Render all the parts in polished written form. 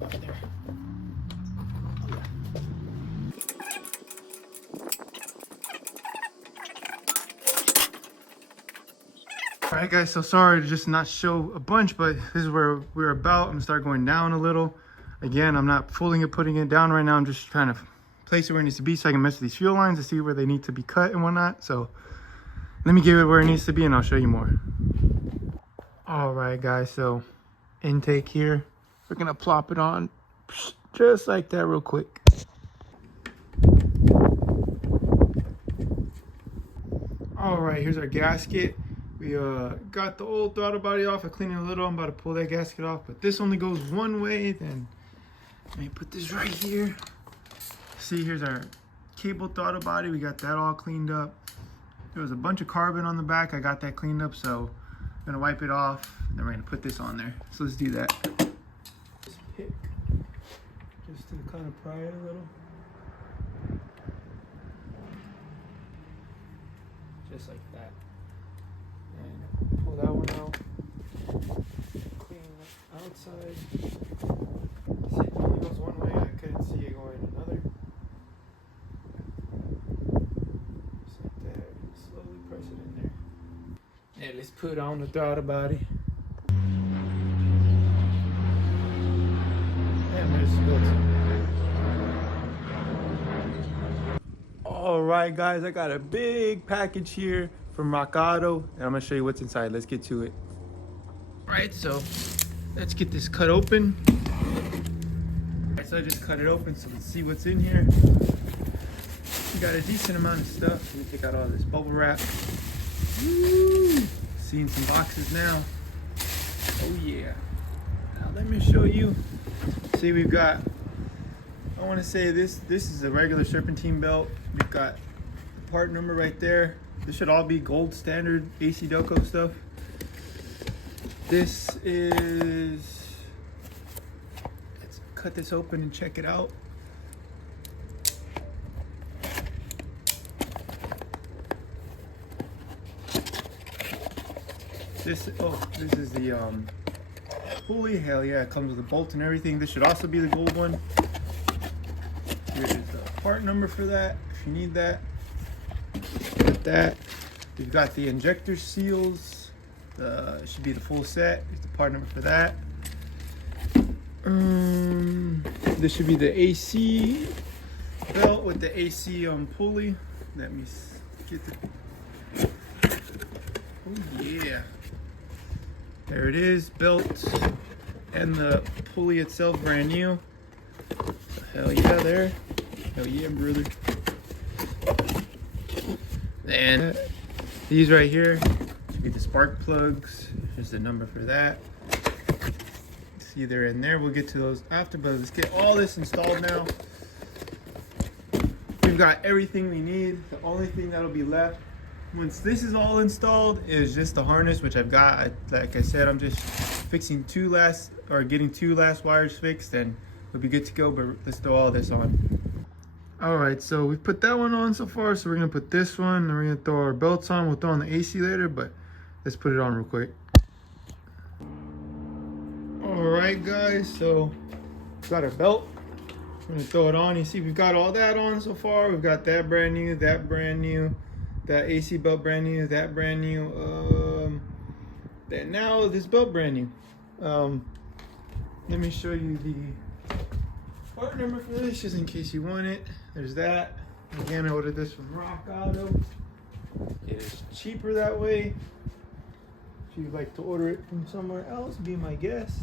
Right there. Alright guys, so sorry to just not show a bunch, but this is where we're about. I'm gonna start going down a little. Again, I'm not putting it down right now. I'm just trying to place it where it needs to be so I can mess with these fuel lines to see where they need to be cut and whatnot. So let me get it where it needs to be and I'll show you more. Alright guys, so intake here. We're gonna plop it on just like that real quick. Alright, here's our gasket. We got the old throttle body off. I cleaned it a little. I'm about to pull that gasket off, but this only goes one way. Then let me put this right here. See, here's our cable throttle body. We got that all cleaned up. There was a bunch of carbon on the back. I got that cleaned up, so I'm gonna wipe it off. Then we're gonna put this on there. So let's do that. Just pick, just to kind of pry it a little. Just like that. And pull that one out. Clean the outside. See, it only goes one way. I couldn't see it going another. Just like that. Slowly press it in there. And let's put on the throttle body. And there's the filter. Alright guys, I got a big package here from Rock Auto, and I'm gonna show you what's inside. Let's get to it. Alright, so let's get this cut open. Alright, so I just cut it open, so let's see what's in here. We got a decent amount of stuff. Let me take out all this bubble wrap. Woo! Seeing some boxes now. Oh yeah. Now let me show you. See, we've got, I want to say this is a regular Serpentine belt. We've got the part number right there. This should all be gold standard AC Delco stuff. This is, let's cut this open and check it out. This is the pulley. Hell yeah, it comes with a bolt and everything. This should also be the gold one. Here's the part number for that, if you need that. Got that. We've got the injector seals. It should be the full set. Here's the part number for that. This should be the AC belt with the AC pulley. Let me get the. Oh yeah. There it is, belt and the pulley itself brand new. Hell yeah, there. Hell yeah, brother. And these right here should be the spark plugs. Here's the number for that. See, they're in there. We'll get to those after, but let's get all this installed now. We've got everything we need. The only thing that'll be left once this is all installed is just the harness, which I've got. Like I said, I'm just fixing getting two last wires fixed, and we'll be good to go. But let's throw all this on. All right, so we've put that one on so far. So we're gonna put this one, and we're gonna throw our belts on. We'll throw on the AC later, but let's put it on real quick. All right, guys. So we've got our belt. We're gonna throw it on. You see, we've got all that on so far. We've got that brand new, that brand new. That AC belt brand new, that brand new, then now this belt brand new. Let me show you the part number for this, just in case you want it. There's that. Again, I ordered this from Rock Auto. It is cheaper that way. If you'd like to order it from somewhere else, be my guest.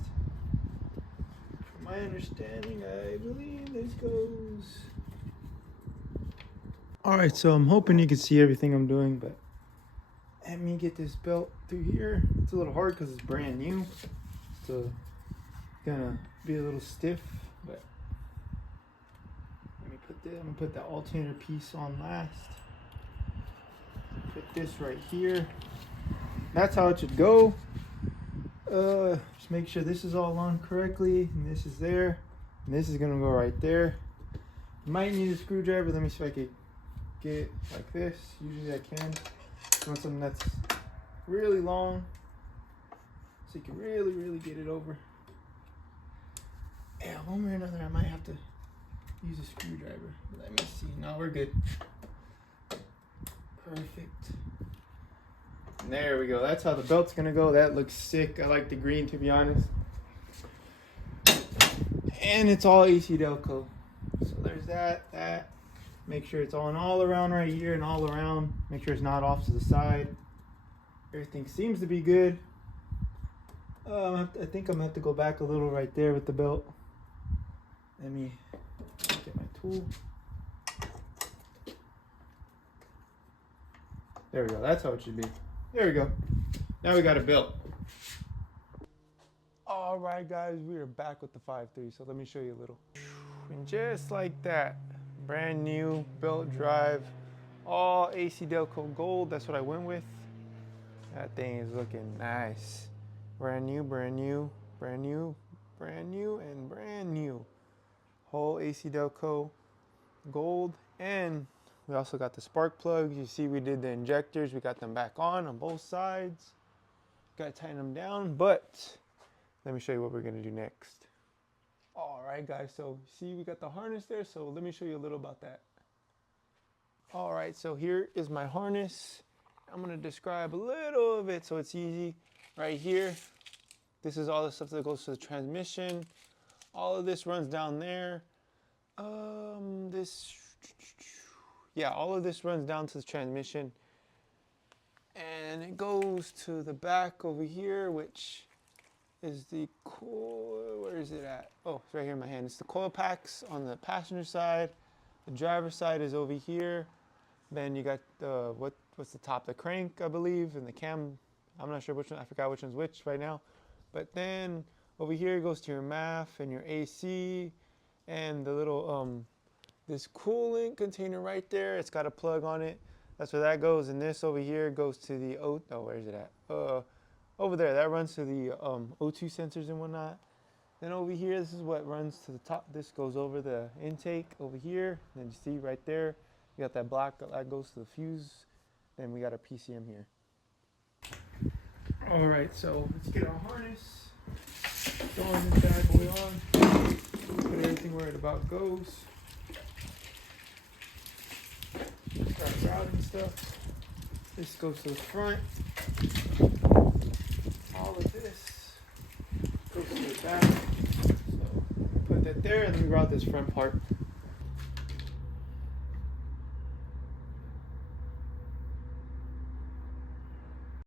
From my understanding, I believe this goes. Alright, so I'm hoping you can see everything I'm doing, but let me get this belt through here. It's a little hard because it's brand new, so it's gonna be a little stiff, but let me I'm gonna put the alternator piece on last. Put this right here. That's how it should go. Just make sure this is all on correctly, and this is there, and this is gonna go right there. You might need a screwdriver. Let me see if I can get it like this. Usually I can. I want something that's really long so you can really get it over. Yeah, one way or another, I might have to use a screwdriver. Let me see. No, we're good. Perfect. And there we go. That's how the belt's gonna go. That looks sick. I like the green, to be honest. And it's all AC Delco. So there's that. Make sure it's on all around right here and all around. Make sure it's not off to the side. Everything seems to be good. I think I'm gonna have to go back a little right there with the belt. Let me get my tool. There we go. That's how it should be. There we go. Now we got a belt. All right, guys, we are back with the 5.3. So let me show you a little. And just like that, brand new belt drive, all AC Delco gold. That's what I went with. That thing is looking nice. Brand new, brand new, brand new, brand new, and brand new. Whole AC Delco gold. And we also got the spark plugs. You see we did the injectors. We got them back on both sides. Got to tighten them down, but let me show you what we're gonna do next. All right, guys, so see we got the harness there, so let me show you a little about that. All right, so here is my harness. I'm gonna describe a little of it so it's easy. Right here, this is all the stuff that goes to the transmission. All of this runs down there. All of this runs down to the transmission. And it goes to the back over here, which is the coil. Where is it at? Oh, it's right here in my hand. It's the coil packs on the passenger side. The driver's side is over here. Then you got the what's the top? The crank, I believe, and the cam. I'm not sure which one. I forgot which one's which right now. But then over here goes to your MAF and your AC, and the little this coolant container right there. It's got a plug on it. That's where that goes. And this over here goes to the where is it at? Over there. That runs to the O2 sensors and whatnot. Then over here, this is what runs to the top. This goes over the intake over here. And then you see right there, you got that black that goes to the fuse. Then we got a PCM here. All right, so let's get our harness. Throwing this bad boy on. Put everything where it about goes. Start routing stuff. This goes to the front. All of this goes to the back. So put that there, and then we route this front part.